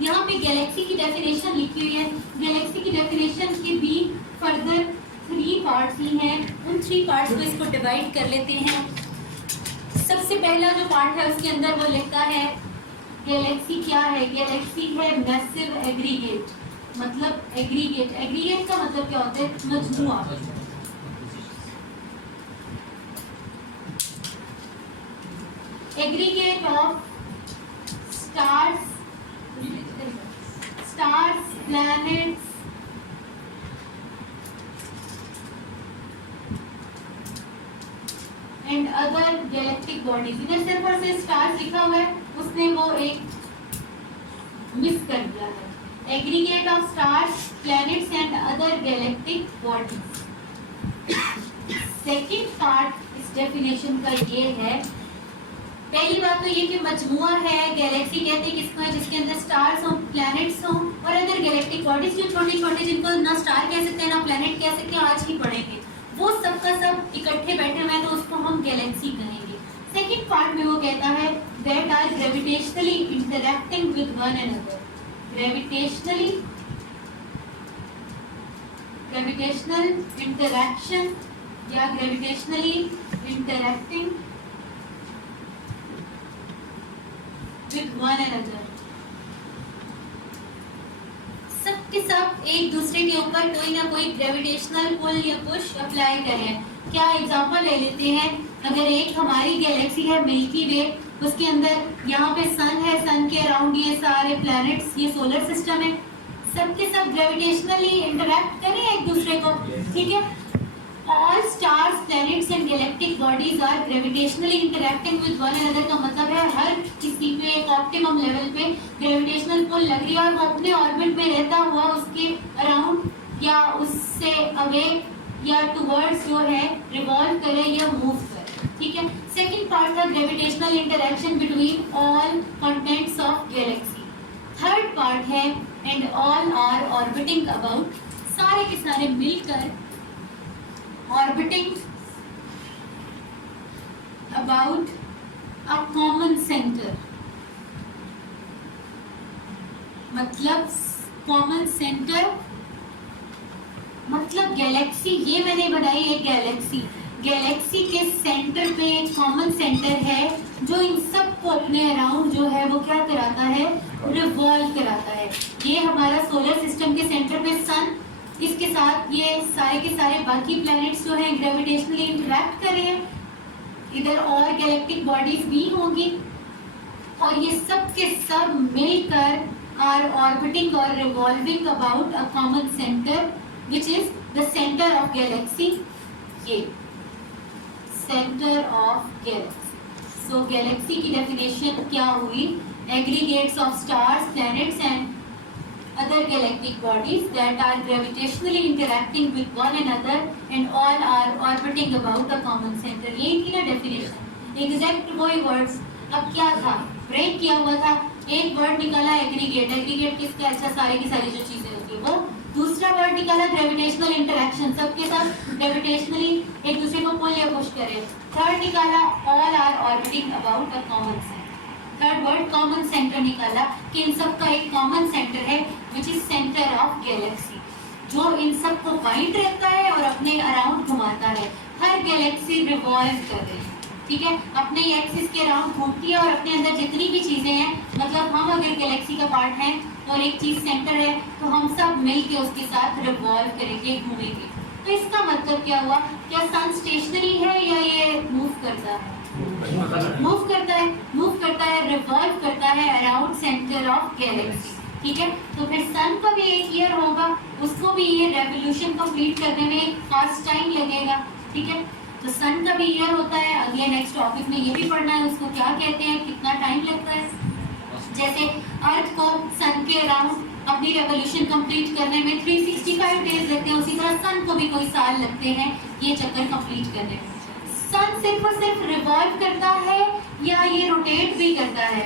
यहाँ पे गैलेक्सी की डेफिनेशन लिखी हुई है। गैलेक्सी की डेफिनेशन के भी फर्दर 3 पार्ट्स ही हैं। उन 3 पार्ट्स को इसको डिवाइड कर लेते हैं। सबसे पहला जो पार्ट है उसके अंदर वो लिखता है गैलेक्सी क्या है। गैलेक्सी है मैसिव एग्रीगेट। मतलब एग्रीगेट, एग्रीगेट का मतलब क्या होता है? मजमुआ। Aggregate of stars, planets and other galactic bodies. इधर सिर्फ और सिर्फ स्टार्स लिखा हुआ है, उसने वो एक मिस कर दिया है। Aggregate of stars, planets and other galactic bodies. Second part इस डेफिनेशन का ये है, पहली बात तो ये कि मजमुआ है, गैलेक्सी कहते हैं किसको है? जिसके अंदर स्टार्स हो, प्लैनेट्स हो और अदर गैलेक्टिक बॉडीज, जो छोटे छोटे जिनको ना स्टार कह सकते हैं ना प्लैनेट कह सकते हैं, आज ही पढ़ेंगे, वो सब का सब इकट्ठे बैठे हुए हैं, तो उसको हम गैलेक्सी कहेंगे। सेकंड पार्ट में वो कहता है that are gravitationally interacting with one another. Gravitational interaction या gravitationally interacting with one another। सब के सब एक दूसरे के ऊपर कोई ना कोई ग्रेविटेशनल पुल या पुश अप्लाई करें। क्या एग्जांपल ले लेते हैं, अगर एक हमारी गैलेक्सी है मिल्की वे, उसके अंदर यहाँ पे सन है, सन के अराउंड ये सारे प्लैनेट्स, ये सोलर सिस्टम है, सब के सब ग्रेविटेशनली इंटरैक्ट करें एक दूसरे को, ठीक है। All stars, planets and galactic bodies are gravitationally interacting with one another का मतलब है हर किसी पे एक ऑप्टिमम लेवल पे ग्रेविटेशनल पुल लग रही है और वो अपने ऑर्बिट में रहता हुआ उसके अराउंड या उससे अवे या टुवर्ड्स जो है रिवॉल्व करे या मूव करे, ठीक है। सेकंड पार्ट था gravitational interaction between all contents of galaxy. Third part है and all are orbiting about, सारे के सारे मिलकर orbiting about a common center। मतलब कॉमन सेंटर मतलब गैलेक्सी, ये मैंने बनाई एक गैलेक्सी, गैलेक्सी के सेंटर पे एक कॉमन सेंटर है जो इन सब को अपने अराउंड जो है वो क्या कराता है? रिवॉल्व कराता है। ये हमारा सोलर सिस्टम के सेंटर पे सन, इसके साथ ये सारे के सारे बाकी प्लैनेट्स जो हैं ग्रेविटेशनली इंटरैक्ट कर रहे हैं, इधर और गैलेक्टिक बॉडीज भी होंगी और ये सब के सब मिलकर आर ऑर्बिटिंग और revolving about a common centre which is the centre of galaxy. ये centre of galaxy. So galaxy की डेफिनेशन क्या हुई? Aggregates of stars, planets and other galactic bodies that are gravitationally interacting with one another and all are orbiting about a common center। ये थी ना definition, exact वही words. अब क्या था? ब्रेक किया हुआ था, एक वर्ड निकाला एग्रीगेट। एग्रीगेट किसका? अच्छा, सारी की सारी जो चीजें होती है वो। दूसरा वर्ड निकाला ग्रेविटेशनल इंटरैक्शन, सबके साथ ग्रेविटेशनली एक दूसरे को पुल या पुश करे। थर्ड निकाला all are orbiting about a common centre. Third word common centre निकाला कि इन सब का एक कॉमन सेंटर है which is centre of galaxy, जो इन सब को बाइंड रहता है और अपने अराउंड घुमाता है। हर गैलेक्सी रिवॉल्व कर रही है, ठीक है, अपने एक्सिस के अराउंड घूमती है और अपने अंदर जितनी भी चीजें हैं, मतलब हम अगर गैलेक्सी का पार्ट हैं और एक चीज सेंटर है तो हम सब मिलके उसके साथ रिवॉल्व करेंगे, घूमेंगे। तो इसका मतलब क्या हुआ? क्या सन स्टेशनरी है या ये मूव करता है? मूव करता है, रिवॉल्व करता है अराउंड सेंटर ऑफ गैलेक्सी, ठीक है। तो फिर सन का भी एक ईयर होगा, उसको भी ये रेवोल्यूशन कंप्लीट करने में एक खास टाइम लगेगा, ठीक है। तो सन का भी ईयर होता है, अगले नेक्स्ट टॉपिक में ये भी पढ़ना है, उसको क्या कहते हैं, कितना टाइम लगता है। जैसे अर्थ को सन के अराउंड अपनी रेवोल्यूशन कंप्लीट करने में 365 डेज लगते हैं, उसी तरह सन को भी कोई साल लगते हैं ये चक्कर कंप्लीट करने में। सन सिर्फ और सिर्फ रिवॉल्व करता है या ये रोटेट भी करता है?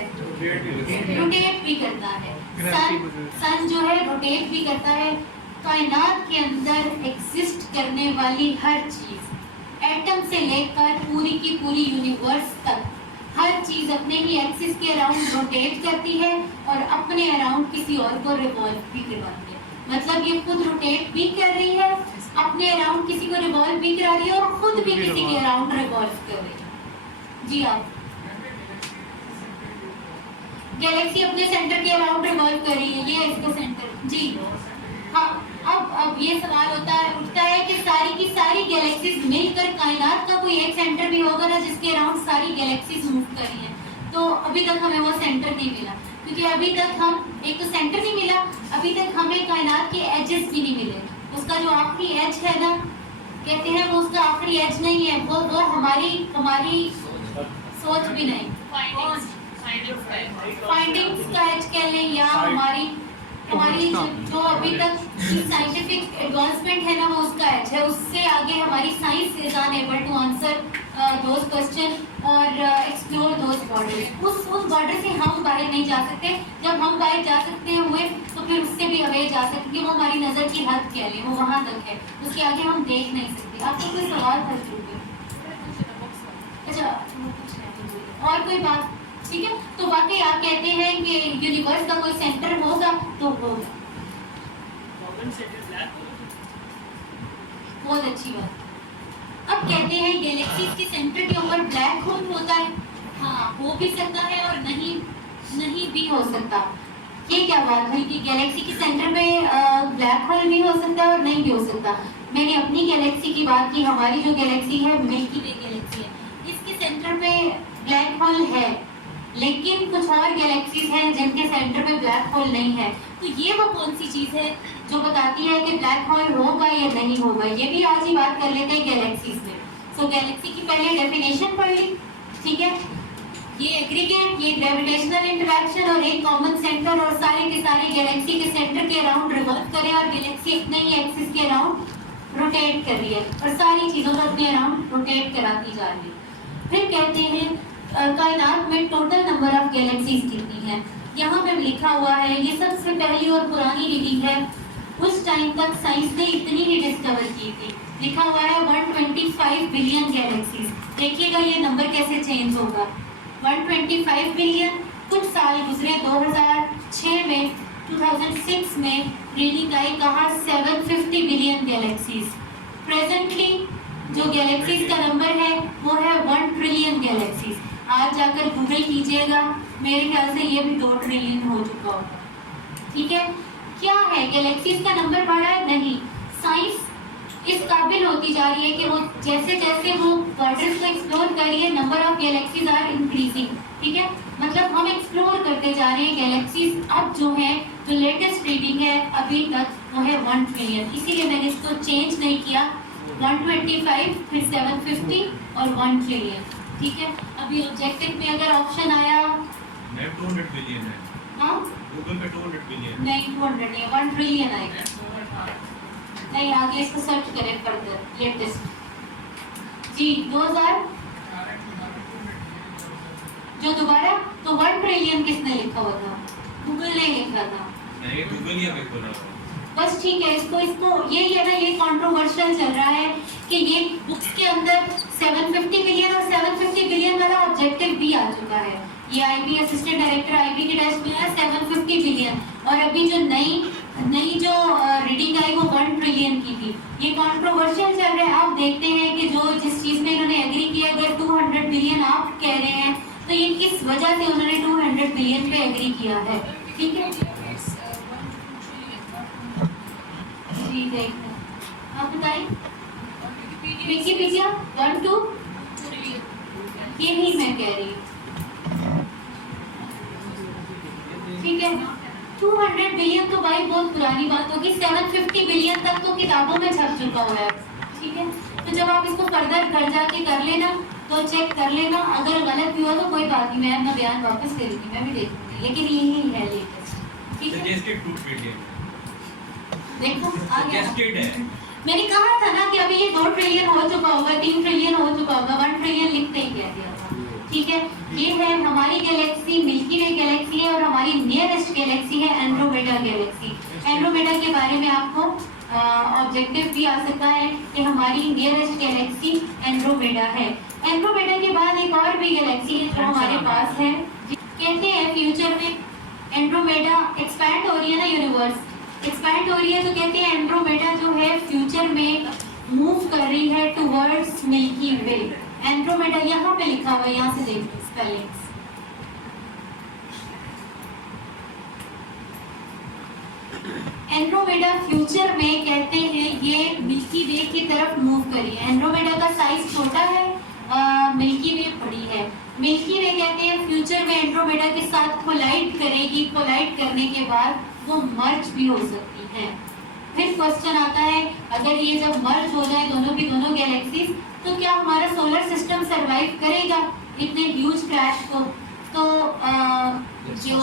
रोटेट भी करता है। सन जो है रोटेट भी करता है। कायनात के अंदर एग्जिस्ट करने वाली हर चीज, एटम से लेकर पूरी की पूरी यूनिवर्स तक, हर चीज अपने ही एक्सिस के अराउंड रोटेट करती है और अपने अराउंड किसी और को रिवॉल्व भी करवाती है। मतलब ये खुद रोटेट भी कर रही है, अपने अराउंड किसी को रिवॉल्व भी करा रही है और खुद भी किसी के अराउंड रिवॉल्व कर रही है। जी आप गैलेक्सी अपने सेंटर के अराउंड रिवॉल्व कर रही है, ये है इसका सेंटर। जी हाँ, अब ये सवाल उठता है कि सारी की सारी गैलेक्सीज मिलकर कायनात का कोई एक सेंटर भी होगा ना जिसके अराउंड सारी गैलेक्सीज मूव कर रही हैं। तो अभी तक हमें वो सेंटर नहीं मिला, क्योंकि अभी तक हम एक तो सेंटर नहीं मिला, अभी तक हमें कायनात के एजेस भी नहीं मिले। उसका जो आखिरी एज है ना, कहते हैं वो उसका आखिरी एज नहीं है, वो हमारी सोच भी नहीं, फाइंडिंग्स का एज कह लें, या हमारी जो अभी तक साइंटिफिक एडवांसमेंट है ना, वो उसका एज है। उससे आगे हमारी science is unable to answer those question और एक्सप्लोर दोज बॉर्डर्स। उस बॉर्डर से हम बाहर नहीं जा सकते। जब हम बाहर जा सकते हैं हुए तो फिर उससे भी अवे जा सकते हैं, वो हमारी नज़र की हद कह लें, वो वहाँ तक है, उसके आगे हम देख नहीं सकते। आपको कोई सवाल कर चुके? अच्छा, और कोई बात? ठीक है, तो वाकई आप कहते हैं कि यूनिवर्स का कोई सेंटर होगा तो होगा, बहुत अच्छी बात। अब कहते हैं गैलेक्सीज के सेंटर के ऊपर ब्लैक होल होता है। हाँ, हो भी सकता है और नहीं भी हो सकता। ये क्या बात हुई कि गैलेक्सी के सेंटर में ब्लैक होल भी हो सकता है और नहीं भी हो सकता। मैंने अपनी गैलेक्सी की बात की, हमारी जो गैलेक्सी है मिल्की वे गैलेक्सी है, इसके सेंटर में ब्लैक होल है, लेकिन कुछ और गैलेक्सीज हैं जिनके सेंटर में ब्लैक होल नहीं है। तो ये वो कौन सी चीज़ है जो बताती है कि ब्लैक होल होगा या नहीं होगा? ये भी आज ही बात कर लेते हैं गैलेक्सीज में। सो गैलेक्सी की पहले डेफिनेशन पढ़ ली, ठीक है। ये एग्रीगेट, ये ग्रेविटेशनल इंटरैक्शन और एक कॉमन सेंटर, और सारे के सारे गैलेक्सी के सेंटर के अराउंड रिवॉल्व करें और गैलेक्सी अपने ही एक्सिस के अराउंड रोटेट कर रही है और सारी चीज़ों को अपने अराउंड रोटेट कराती जा रही है। फिर कहते हैं कायनात में टोटल नंबर ऑफ गैलेक्सीज कितनी है। यहाँ पे लिखा हुआ है, ये सबसे पहली और पुरानी रीडिंग है, उस टाइम तक साइंस ने इतनी ही डिस्कवर की थी। लिखा हुआ है 125 बिलियन गैलेक्सीज। देखिएगा ये नंबर कैसे चेंज होगा। 125 बिलियन, कुछ साल गुजरे 2006 में, 2006 में रीडिंग आई, कहा 750 बिलियन गैलेक्सीज। प्रेजेंटली जो गैलेक्सीज का नंबर है वो है 1 ट्रिलियन गैलेक्सीज। आज जाकर गूगल कीजिएगा, मेरे ख्याल से ये भी 2 ट्रिलियन हो चुका होगा, ठीक है। क्या है, गैलेक्सीज का नंबर बढ़ा है? नहीं, साइंस इस काबिल होती जा रही है कि वो जैसे जैसे वो बॉर्डर्स को एक्सप्लोर कर रही है, number of galaxies are increasing, ठीक है। मतलब हम एक्सप्लोर करते जा रहे हैं गैलेक्सीज। अब जो है, जो लेटेस्ट रीडिंग है अभी तक, वो है 1 ट्रिलियन। इसीलिए मैंने इसको चेंज नहीं किया, 125 फिर 750 और 1 ट्रिलियन, ठीक है। अभी ऑब्जेक्टिव में अगर ऑप्शन आया 200 बिलियन है, हाँ गूगल पे 200 बिलियन नहीं, 200 नहीं, 1 ट्रिलियन आएगा। नहीं, आगे इसको सर्च करें फर्दर, लेटेस्ट जी 2000 जो दोबारा, तो 1 ट्रिलियन किसने लिखा हुआ था? गूगल ने लिखा था। नहीं, गूगल ही अभी खोला हुआ। बस ठीक है, इसको यही है ना, ये कंट्रोवर्शियल चल रहा है कि ये बुक्स के अंदर 750 बिलियन और 750 बिलियन वाला ऑब्जेक्टिव भी आ चुका है। ये आईबी असिस्टेंट डायरेक्टर आईबी के टेस्ट में है 750 बिलियन, और अभी जो नई जो रीडिंग आई वो 1 ट्रिलियन की थी। ये कंट्रोवर्शियल चल रहा है। आप देखते हैं कि जो जिस चीज़ में इन्होंने एग्री किया, अगर 200 बिलियन आप कह रहे हैं तो ये किस वजह से उन्होंने 200 बिलियन पे एग्री किया है, ठीक है जी। देखते हैं, आप बताइए विकिपीडिया 1 2 यही मैं कह रही हूँ, ठीक है। 200 बिलियन तो भाई बहुत पुरानी बात होगी, 750 बिलियन तक तो किताबों में छप चुका हुआ है, ठीक है। तो जब आप इसको फर्दर घर जाके कर लेना तो चेक कर लेना, अगर गलत भी हुआ तो कोई बात नहीं, मैं अपना बयान वापस ले लूँगी, मैं भी देखूंगी, लेकिन यही है लेटेस्ट, ठीक है। देखो आ गया, मैंने कहा था ना कि अभी ये 2 ट्रिलियन हो चुका होगा, 3 ट्रिलियन हो चुका होगा, 1 ट्रिलियन लिखते ही कह दिया था, ठीक है। ये है हमारी गैलेक्सी, मिल्की वे गैलेक्सी है, और हमारी नियरेस्ट गैलेक्सी है एंड्रोमेडा गैलेक्सी। एंड्रोमेडा के बारे में आपको ऑब्जेक्टिव भी आ सकता है कि हमारी नियरेस्ट गैलेक्सी एंड्रोमेडा है। एंड्रोमेडा के बाद एक और भी गैलेक्सी है जो हमारे पास है। कहते हैं फ्यूचर में एंड्रोमेडा एक्सपैंड हो रही है ना, यूनिवर्स एक्सपैंड हो रही है, तो कहते हैं एंड्रोमेडा जो है फ्यूचर में मूव कर रही है टुवर्ड्स मिल्की वे। एंड्रोमेडा यहाँ पे लिखा हुआ है, यहाँ से देखो स्पेलिंग्स। एंड्रोमेडा फ्यूचर में कहते हैं ये मिल्की वे की तरफ मूव करी है। एंड्रोमेडा का साइज छोटा है, मिल्की वे बड़ी है। मिल्की वे कहते हैं फ्यूचर में एंड्रोमेडा के साथ कोलाइड करेगी, कोलाइड करने के बाद वो मर्ज भी हो सकती है। फिर क्वेश्चन आता है, अगर ये जब मर्ज हो जाए दोनों की दोनों गैलेक्सीज, तो क्या हमारा सोलर सिस्टम सरवाइव करेगा इतने ह्यूज क्रैश को? तो जो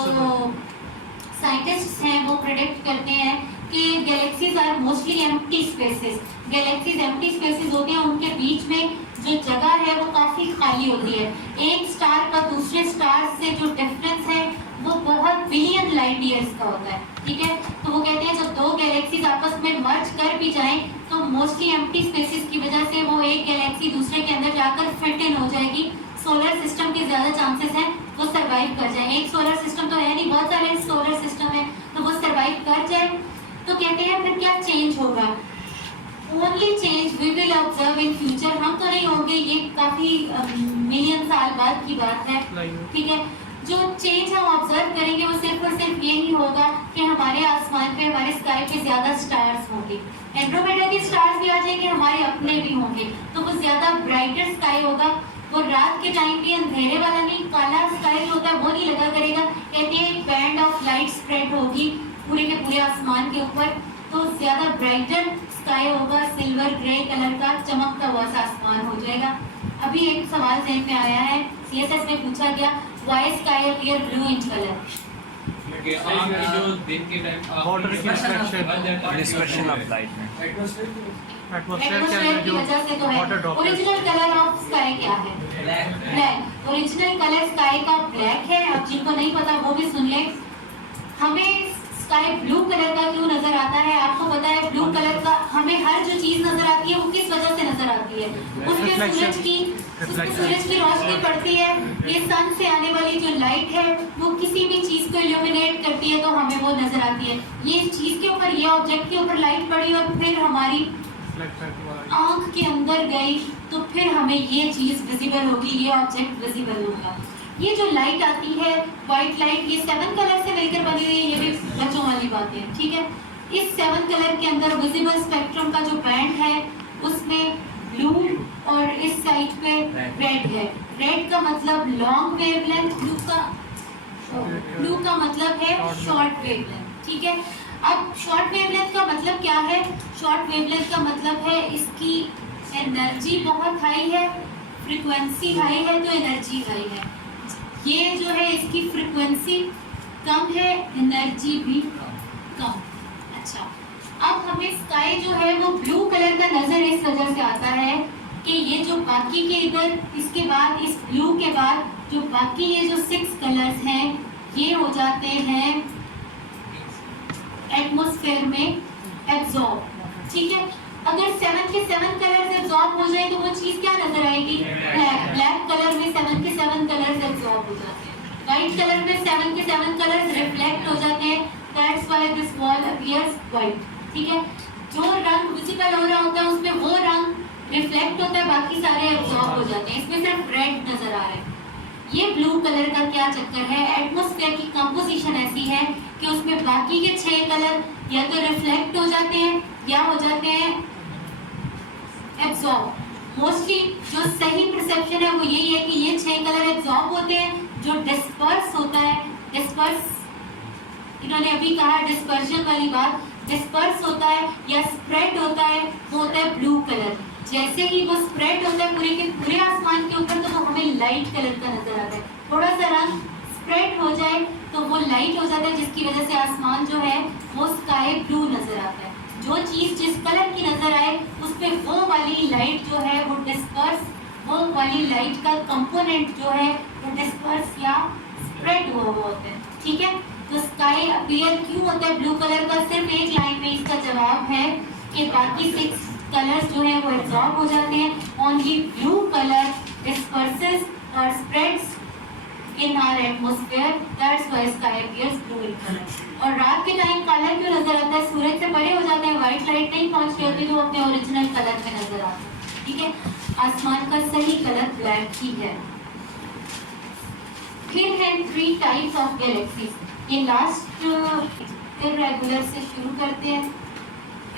साइंटिस्ट्स हैं वो प्रेडिक्ट करते हैं कि galaxies are mostly empty spaces. Galaxies empty spaces होते हैं, उनके बीच में जो जगह है वो काफ़ी खाली होती है। एक स्टार का दूसरे स्टार से जो डिफरेंस है वो बहुत बिलियन लाइट ईयर्स का होता है, ठीक है। तो वो कहते हैं जब दो गैलेक्सीज आपस में मर्ज कर भी जाएं तो मोस्टली एम्प्टी स्पेसेस की वजह से वो एक गैलेक्सी दूसरे के अंदर जाकर फिट इन हो जाएगी। सोलर सिस्टम के ज़्यादा चांसेस हैं वो सरवाइव कर जाए। एक सोलर सिस्टम तो है नहीं, बहुत सारे सोलर सिस्टम है, तो वो सरवाइव कर जाए। तो कहते हैं फिर क्या चेंज होगा? Only change we will observe in future. हम तो नहीं होंगे, ये काफ़ी मिलियन साल बाद की बात है, ठीक है। जो चेंज हम ऑब्जर्व करेंगे वो सिर्फ और सिर्फ यही होगा कि हमारे आसमान पे, हमारे स्काई पे ज़्यादा स्टार्स होंगे। एंड्रोमेडा के स्टार्स भी आ जाएंगे, हमारे अपने भी होंगे, तो वो ज़्यादा ब्राइटर स्काई होगा। वो रात के टाइम भी अंधेरे वाला नहीं, काला स्काई जो होता है वो नहीं लगा करेगा। कहते हैं एक बैंड ऑफ लाइट स्प्रेड होगी पूरे के पूरे आसमान के ऊपर, तो ज़्यादा ब्राइटर स्काई होगा, सिल्वर ग्रे कलर का चमकता हुआ सा आसमान हो जाएगा। अभी एक सवाल ज़हन में आया है, CSS में पूछा गया, why sky appear blue in colour? कि आँख की जो दिन के टाइम वाटर की डिस्पर्शन ऑफ लाइट में एटमॉस्फेयर की वजह से तो है। ओरिजिनल कलर ऑफ स्काई क्या है? ब्लैक। ओरिजिनल कलर स्काई का ब्लैक है। अब जिनको नहीं पता वो भी सुन ले। हमें स्काई ब्लू कलर का क्यों नजर आता है? आपको पता है ब्लू कलर का हमें हर जो चीज नजर आती है वो किस वजह से नजर आती है? उसमें सूरज की रोशनी पड़ती है, ये सन से आने वाली जो लाइट है वो किसी भी चीज को इल्यूमिनेट करती है, तो हमें वो नजर आती है। ये चीज के ऊपर, ये ऑब्जेक्ट के ऊपर लाइट पड़ी और फिर हमारी आंख के अंदर गई, तो फिर हमें ये चीज विजिबल होगी, ये ऑब्जेक्ट विजिबल होगा। ये जो लाइट आती है व्हाइट लाइट, ये 7 कलर से मिलकर बनी हुई है, ये भी बच्चों वाली बात है, ठीक है। इस 7 कलर के अंदर विजिबल स्पेक्ट्रम का जो बैंड है उसमें ब्लू और इस साइड पे रेड है। रेड का मतलब लॉन्ग वेवलेंथ, ब्लू का मतलब है शॉर्ट वेवलेंथ, ठीक है। अब शॉर्ट वेवलेंथ का मतलब क्या है? शॉर्ट वेवलेंथ का मतलब है इसकी एनर्जी बहुत हाई है, फ्रीक्वेंसी हाई है तो एनर्जी हाई है। ये जो है इसकी फ्रीक्वेंसी कम है, एनर्जी भी कम। अच्छा, अब हमें स्काई जो है वो ब्लू कलर का नजर इस वजह से आता है कि ये जो बाकी के इधर, इसके बाद इस ब्लू के बाद जो बाकी ये जो 6 कलर्स हैं ये हो जाते हैं एटमॉस्फेयर में एब्जॉर्ब, ठीक है। अगर 7 के 7 कलर्स एब्जॉर्ब हो जाए तो वो चीज क्या नजर आएगी? ब्लैक। ब्लैक कलर में 7 के 7 कलर्स एब्जॉर्ब हो जाते हैं। व्हाइट कलर में 7 के 7 कलर्स रिफ्लेक्ट हो जाते हैं, that's why this wall appears white, ठीक है। जो रंग विजिबल हो रहा होता है उसमें वो रंग रिफ्लेक्ट होता है, बाकी सारे एब्जॉर्ब हो जाते हैं। इसमें सिर्फ रेड नजर आ रहा है। ये ब्लू कलर का क्या चक्कर है? एटमॉस्फेयर की कंपोजिशन ऐसी है कि उसमें बाकी के 6 कलर या तो रिफ्लेक्ट हो जाते हैं या हो जाते हैं एब्जॉर्ब। मोस्टली जो सही परसेप्शन है वो यही है कि ये 6 कलर एब्जॉर्ब होते हैं। जो डिस्पर्स होता है, डिस्पर्स इन्होंने अभी कहा डिस्पर्शन वाली बात, डिस्पर्स होता है या स्प्रेड होता है, वो होता है ब्लू कलर। जैसे ही वो स्प्रेड होता है पूरे के पूरे आसमान के ऊपर, तो वो हमें लाइट कलर का नजर आता है। थोड़ा सा रंग स्प्रेड हो जाए तो वो लाइट हो जाता है, जिसकी वजह से आसमान जो है वो स्काई ब्लू नजर आता है। जो चीज जिस कलर की नजर आए उस पे वो वाली लाइट जो है वो डिस्पर्स, वो वाली लाइट का कंपोनेंट जो है वो डिस्पर्स या स्प्रेड हुआ होता है, ठीक है। तो स्काई अपीयर क्यों होता है ब्लू कलर का? सिर्फ एक लाइन में इसका जवाब है कि बाकी 6 कलर्स जो है वो एब्जॉर्ब हो जाते हैं, only blue colour disperses or spreads in our atmosphere. That's why sky appears blue in color. और रात के टाइम काला क्यों नजर आता है? सूरज से परे हो जाते हैं, व्हाइट लाइट नहीं पहुंच रही होती तो वो अपने ओरिजिनल कलर में नजर आता है। ठीक है, आसमान का सही कलर ब्लैक ही है। फिर है 3 टाइप्स ऑफ गैलेक्सीज। ये लास्ट इररेगुलर से शुरू करते हैं।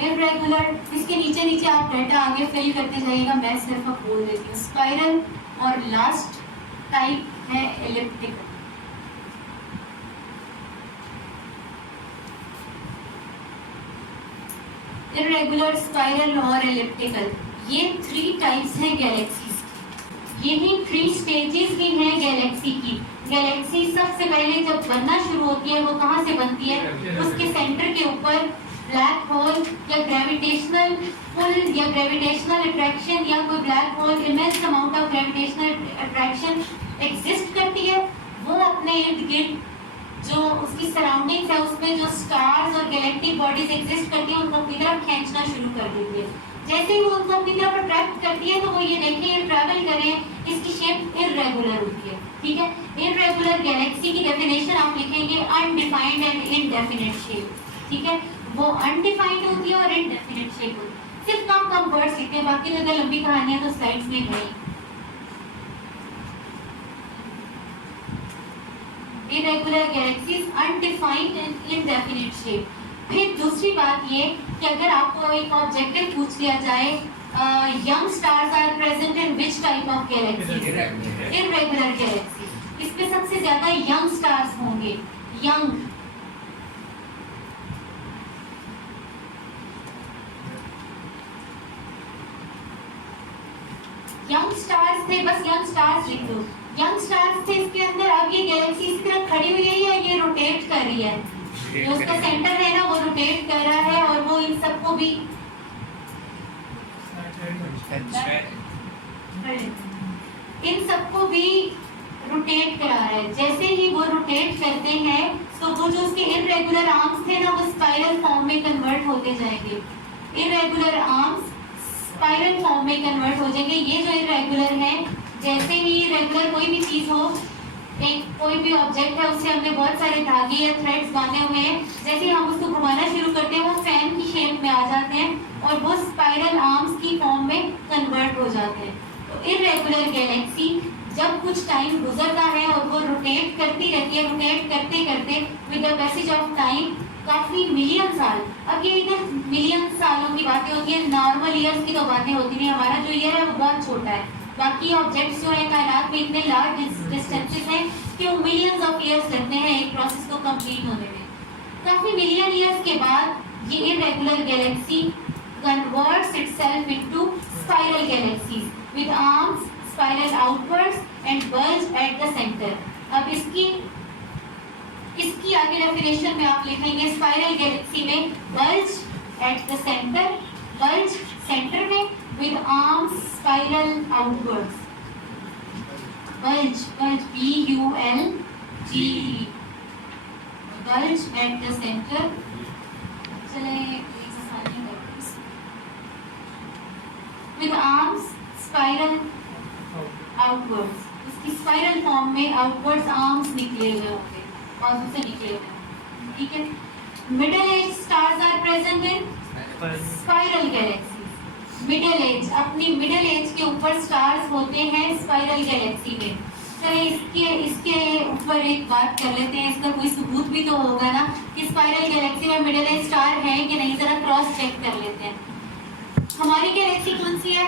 इररेगुलर, इसके नीचे नीचे आप डाटा आगे फिल करते जाइएगा, मैं सिर्फ अब बोल देती हूँ। स्पाइरल और लास्ट टाइप है एलिप्टिकल। इररेगुलर, स्पाइरल और एलिप्टिकल, ये 3 टाइप्स हैं गैलेक्सीज। यही 3 स्टेजेस भी हैं गैलेक्सी की। गैलेक्सी सबसे पहले जब बनना शुरू होती है वो कहाँ से बनती है? उसके सेंटर के ऊपर ब्लैक होल या ग्रेविटेशनल पुल या ग्रेविटेशनल अट्रैक्शन या कोई black hole immense amount of gravitational attraction exist करती है। वो अपने इर्द गिर्द जो उसकी सराउंडिंग्स है उसमें जो स्टार्स और गैलेक्टिक बॉडीज एग्जिस्ट करती हैं उनको अपनी तरफ खींचना शुरू कर देती है। जैसे ही वो उनको अपनी तरफ अट्रैक्ट करती है तो वो ये देखें ये ट्रैवल करें, इसकी शेप इररेगुलर होती है। ठीक है, इररेगुलर गैलेक्सी की डेफिनेशन आप लिखेंगे अनडिफाइंड एंड इनडेफिनिट शेप। ठीक है, वो अनडिफाइंड होती है और इनडेफिनिट शेप होती है। सिर्फ कम वर्ड्स लिखते हैं, बाकी तो लंबी कहानियां तो स्लाइड्स में है। Irregular galaxies undefined and indefinite shape. फिर दूसरी बात ये कि अगर आपको एक ऑब्जेक्टिव पूछ लिया जाए young stars are present in which type of galaxies? Irregular galaxies. इसमें सबसे ज्यादा यंग स्टार्स होंगे। यंग स्टार्स थे, बस यंग स्टार्स लिख दो। यंग स्टार्स थे इसके अंदर। अब ये गैलेक्सी इस तरह खड़ी हुई है या ये रोटेट कर रही है? जो उसका सेंटर है ना वो रोटेट कर रहा है और वो इन सबको भी रोटेट करा रहा है। जैसे ही वो रोटेट करते हैं तो वो जो उसके इररेगुलर आर्म्स थे ना वो स्पाइरल फॉर्म में कन्वर्ट होते जाएंगे। इररेगुलर आर्म्स स्पाइरल फॉर्म में कन्वर्ट हो जाएंगे। ये जो इररेगुलर है, जैसे ही रेगुलर कोई भी चीज हो, एक कोई भी ऑब्जेक्ट है उससे हमने बहुत सारे धागे या थ्रेड्स बांधे हुए हैं, जैसे ही हम उसको घुमाना शुरू करते हैं वो फैन की शेप में आ जाते हैं और वो स्पाइरल आर्म्स की फॉर्म में कन्वर्ट हो जाते हैं। तो इररेगुलर गैलेक्सी जब कुछ टाइम गुजरता है और वो रोटेट करती रहती है, रोटेट करते करते with the passage of time काफी मिलियन साल, अब ये इधर मिलियन सालों की बातें होती है, नॉर्मल ईयर्स की तो बातें होती नहीं। हमारा जो ईयर है वो बहुत छोटा है, बाकी ऑब्जेक्ट्स जो है कायनात में इतने लार्ज डिस्टेंसेस हैं कि वो मिलियंस ऑफ ईयर्स लगते हैं एक प्रोसेस को कंप्लीट होने में। काफी मिलियन ईयर्स के बाद ये irregular Galaxy converts itself into spiral galaxies with arms spiral outwards and bulge eight the centre. अब इसकी आगे डेफिनेशन में आप लिखेंगे स्पाइरल गैलेक्सी में bulge eight the centre, bulge centre में with arms spiral outwards, bulge B-U-L-G-E, bulge at the center। चले with arms spiral outwards, उसकी स्पाइरल फॉर्म में आउटवर्ड्स आर्म्स निकले हुए होंगे, बाजू से निकले हुए। ठीक है, middle age stars are present in spiral galaxy. Middle age, अपनी मिडल एज के ऊपर स्टार्स होते हैं स्पाइरल गैलेक्सी में। चलिए इसके ऊपर एक बात कर लेते हैं, इसका कोई सबूत भी तो होगा ना कि स्पाइरल गैलेक्सी में मिडल एज स्टार है कि नहीं, जरा क्रॉस चेक कर लेते हैं। हमारी गैलेक्सी कौन सी है?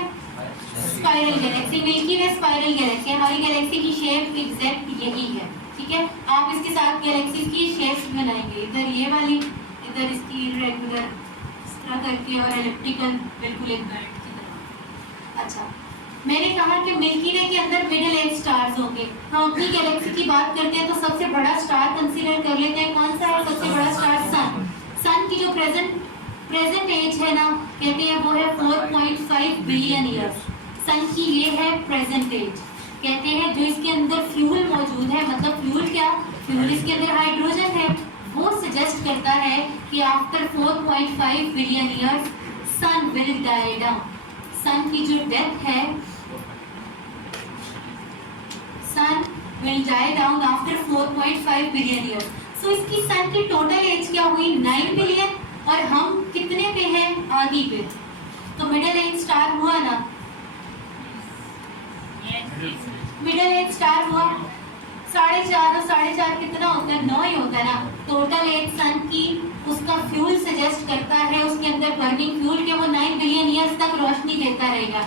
Spiral Galaxy. मिल्की वे स्पाइरल गैलेक्सी। हमारी गैलेक्सी की शेप एग्जैक्ट यही है। ठीक है, आप इसके साथ गैलेक्सी की शेप बनाएंगे, इधर ये वाली, इधर इसकी इररेगुलर करके और एलिप्टिकल बिल्कुल एक बैंड की तरह। अच्छा, मैंने कहा कि मिल्की वे के अंदर मिडिल एज स्टार्स होंगे। हम अपनी गैलेक्सी की बात करते हैं तो सबसे बड़ा स्टार कंसीडर कर लेते हैं। कौन सा है सबसे बड़ा स्टार? सन। सन की जो प्रेजेंट एज है ना, कहते हैं वो है 4.5 बिलियन ईयर्स। सन की ये है प्रेजेंट एज। कहते हैं जो इसके अंदर फ्यूल मौजूद है, मतलब फ्यूल क्या? फ्यूल इसके अंदर हाइड्रोजन है। वो सजेस्ट करता है कि after 4.5 billion years sun will die down. Sun की जो डेथ है sun will die down after 4.5 billion years. So इसकी सन की टोटल एज क्या हुई 9 बिलियन, और हम कितने पे हैं आधी पे, तो मिडिल एज स्टार हुआ ना, मिडिल एज स्टार हुआ 4.5 और 4.5 कितना होता है 9 ही होता है ना। टोटल एज सन की उसका फ्यूल सजेस्ट करता है, उसके अंदर बर्निंग फ्यूल के वो 9 बिलियन ईयर्स तक रोशनी देता रहेगा।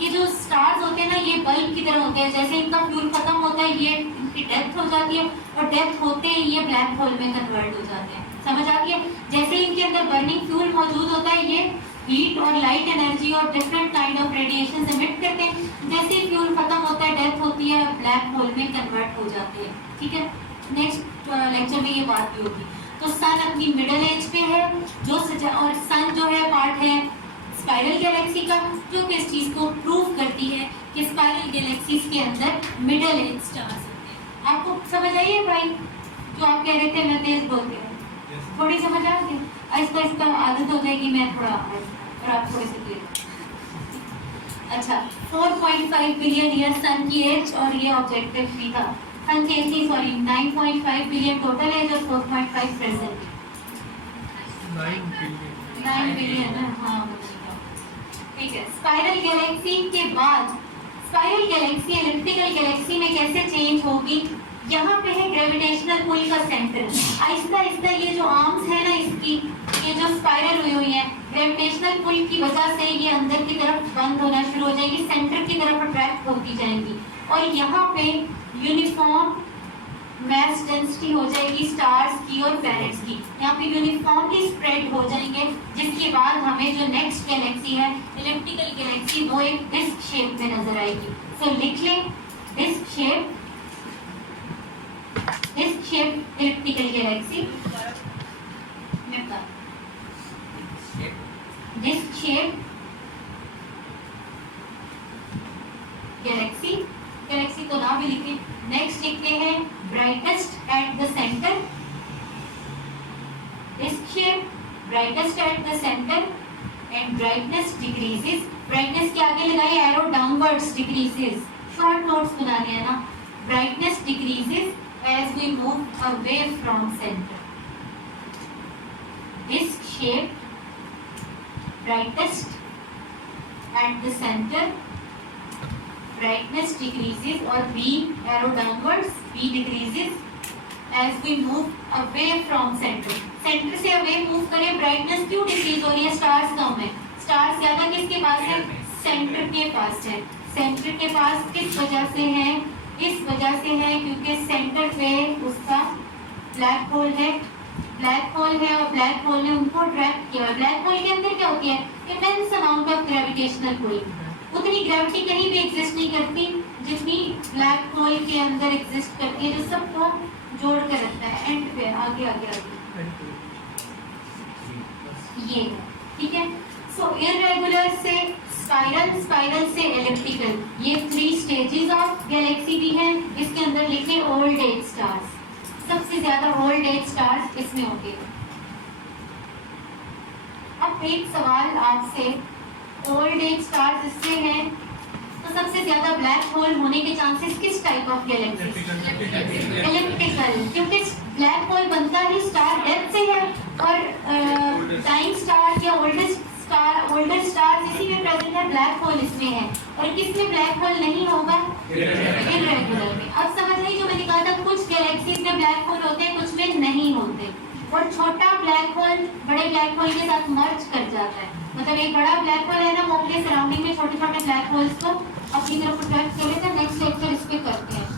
ये जो स्टार्स होते हैं ना ये बल्ब की तरह होते हैं, जैसे इनका फ्यूल खत्म होता है ये इनकी डेथ हो जाती है, और डेथ होते ही ये ब्लैक होल में कन्वर्ट हो जाते हैं। समझ आ गया? जैसे इनके अंदर बर्निंग फ्यूल मौजूद होता है, ये हीट और लाइट एनर्जी और different kind of radiation emit करते हैं, जैसे ही फ्यूल खत्म होता है डेथ होती है ब्लैक होल में कन्वर्ट हो जाते हैं। ठीक है, नेक्स्ट लेक्चर में ये बात भी होगी। तो सन अपनी मिडिल एज पे है जो और सन जो है पार्ट है स्पाइरल गैलेक्सी का, जो कि इस चीज को प्रूव करती है कि स्पाइरल गैलेक्सीज के अंदर मिडिल एज स्टार्स होते हैं। आपको समझ आई है भाई जो आप कह रहे थे मैं तेज बोलती हूँ? थोड़ी समझ आ गई? आहिस्ता आहिस्ता आदत हो जाएगी, मैं थोड़ा और आप थोड़े से क्लियर। अच्छा, 4.5 बिलियन ईयर सन की एज, और ये ऑब्जेक्टिव भी था सन की age, sorry 9.5 billion total age और 4.5 प्रेजेंट 9 बिलियन है। हाँ ठीक है। स्पाइरल गैलेक्सी के बाद स्पाइरल गैलेक्सी एलिप्टिकल गैलेक्सी में कैसे चेंज होगी? यहाँ पे है ग्रेविटेशनल पुल का सेंटर। आहिस्ता आहिस्ता ये जो आर्म्स है ना इसकी, ये जो स्पाइरल हुई हुई है, ग्रेविटेशनल पुल की वजह से ये अंदर की तरफ बंद होना शुरू हो जाएगी, सेंटर की तरफ अट्रैक्ट होती जाएंगी, और यहाँ पे यूनिफॉर्म मैस डेंसिटी हो जाएगी स्टार्स की और प्लैनेट्स की। यहाँ पे यूनिफॉर्मली स्प्रेड हो जाएंगे, जिसके बाद हमें जो नेक्स्ट गैलेक्सी है एलिप्टिकल गैलेक्सी, वो एक डिस्क शेप में नजर आएगी। सो लिख लें disc shape elliptical galaxy, disc shape galaxy. Galaxy तो ना भी लिखे। नेक्स्ट लिखते हैं brightest at the centre, disc shape, brightest at the centre and brightness decreases. Brightness के आगे लगाइए arrow downwards, decreases, short notes बनाने हैं ना। Brightness decreases as we move away from center. Disc shape, brightest at the center, brightness decreases or B arrow downwards, B decreases as we move away from center. Center से away move करें, brightness क्यों decrease हो रही है? Stars कम है, stars ज्यादा किसके पास है? Center के पास है। Center के पास किस वजह से है? इस वजह से है क्योंकि सेंटर पे उसका ब्लैक होल है, ब्लैक होल है और ब्लैक होल ने उनको अट्रैक्ट किया। ब्लैक होल के अंदर क्या होती है? Immense amount of gravitational pull. उतनी ग्रेविटी कहीं भी एग्जिस्ट नहीं करती जितनी ब्लैक होल के अंदर एग्जिस्ट करती है, जो सबको जोड़ कर रखता है एंड पे आगे आगे आगे ये, ठीक है। सो इररेगुलर से स्पाइरल, स्पाइरल से एलिप्टिकल, ये 3 स्टेजेस ऑफ गैलेक्सी भी हैं। इसके अंदर लिखे ओल्ड एज स्टार्स, सबसे ज्यादा ओल्ड एज स्टार्स इसमें होंगे। अब एक सवाल आपसे, ओल्ड एज स्टार्स इससे हैं तो सबसे ज्यादा ब्लैक होल होने के चांसेस किस टाइप ऑफ गैलेक्सी? एलिप्टिकल, क्योंकि ब्लैक होल बनता ही स्टार डेथ से है, और डाइंग स्टार या ओल्डेस्ट स्टार, ओल्डर स्टार इसी में प्रेजेंट है, ब्लैक होल इसमें है। और किसमें ब्लैक होल नहीं होगा? इररेगुलर में। अब समझ लीजिए जो मैंने कहा था कुछ गैलेक्सीज में ब्लैक होल होते हैं, कुछ में नहीं होते, और छोटा ब्लैक होल बड़े ब्लैक होल के साथ मर्ज कर जाता है। मतलब एक बड़ा ब्लैक होल है ना, वो अपने सराउंडिंग में छोटे छोटे ब्लैक होल्स को अपनी तरफ अट्रैक्ट कर लेता है। नेक्स्ट लेक्चर इस पे करते हैं।